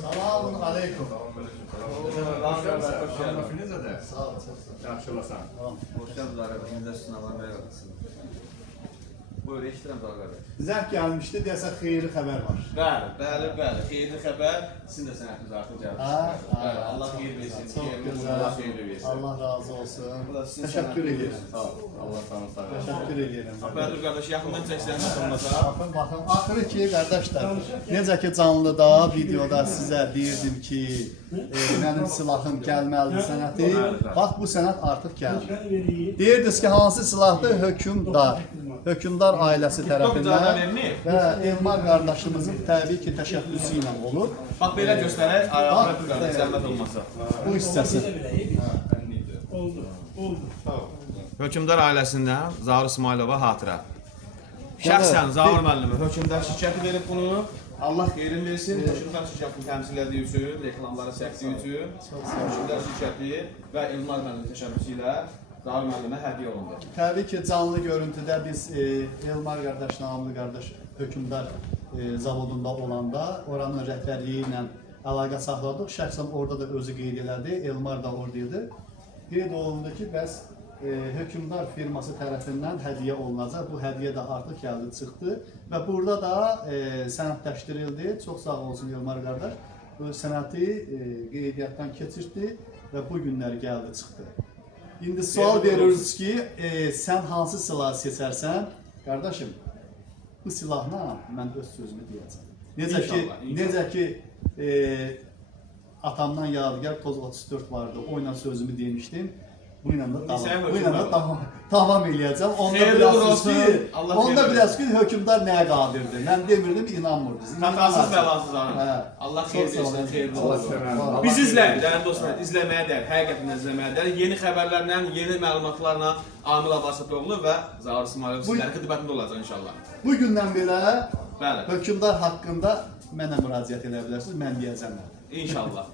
Selamun aleyküm. Necə də? Sağ ol, çox sağ ol. Yaxşı olasan. Hoş geldiniz arabamızda sınavlamaya bakısın. Buyur, eşitirəm daha qardaş. Zəng gəlmişdi, deyəsən xeyirli xəbər var. Bəli. Xeyirli xəbər. Sizin də sənətiniz artıq gəlmişsiniz. Bəli, Allah xeyir versin. Çox Allah xeyir gözəl. versin. Allah razı olsun. Bu da sizin Təşəkkür sənətiniz. edirəm. Sağ ol. Allah sana sağ ol. Təşəkkür edirəm. Bədir qardaş, yaxından çəksən olmasa. Baxın, axırı ki, qardaşlar, necə ki canlıda, videoda sizə deyirdim ki, mənim silahım gəlməlidir sənəti. Bax, bu sənət artıq gəldi. Deyirdiniz ki, hansı silahdır? Hökümdar. Hökümdar ailəsi tərəfindən və Elmar qardaşımızın təbii ki, təşəbbüsü ilə olub. Bax, belə göstərək, ayaqlar qardaş, zəhmət olmasa. Bu hissəsi. Oldu. Hökümdar ailəsindən Zaur İsmailova hatıra. Şəxsən Zaur müəllimi hökümdar şirkəti verib bunu. Allah xeyrin versin. Hökümdar şirkətini təmsil etdiyi üçün, reklamları çəkdiyi üçün hökümdar şirkəti və Elmar müəllimi təşəbbüsü ilə Zaur müəllimə hədiyyə olundu. Təbii ki, canlı görüntüdə biz Elmar qardaş, namlı qardaş hökümdar zavodunda olanda oranın rəhbərliyi ilə əlaqə saxladıq. Şəxsən orada da özü qeyd elədi, Elmar da oradaydı. Qeyd olundu ki, bəs hökümdar firması tərəfindən hədiyyə olunacaq. Bu hədiyyə də artıq gəldi, çıxdı və burada da sənədləşdirildi. Çox sağ olsun Elmar qardaş. Bu sənəti qeydiyyatdan keçirdi və bu günləri gəldi, çıxdı. İndi sual veriyoruz ki, sən hansı silahı seçərsən? Qardaşım, bu silahla mən öz sözümü deyəcəm. Necə ki, atamdan yadigar Toz 34 vardı, o ilə sözümü demişdim. Bu ilə də davam eləyəcəm. Onda biraz ki, hökümdar nəyə qadirdir? Mən demirdim, inanmırdınız. Xətasız bəlasız anı. Allah xeyir versin, xeyirli olsun. Biz izləyin, dəyərli dostlar, izləməyə dəyər, həqiqətən izləməyə dəyər. Yeni xəbərlərlə, yeni məlumatlarla Amil Abbasatoğlu və Zaur İsmailov sizlərin xidmətində olacaq inşallah. Bu gündən belə hökümdar haqqında mənə müraciət edə bilərsiniz, mən deyəcəm. İnşallah.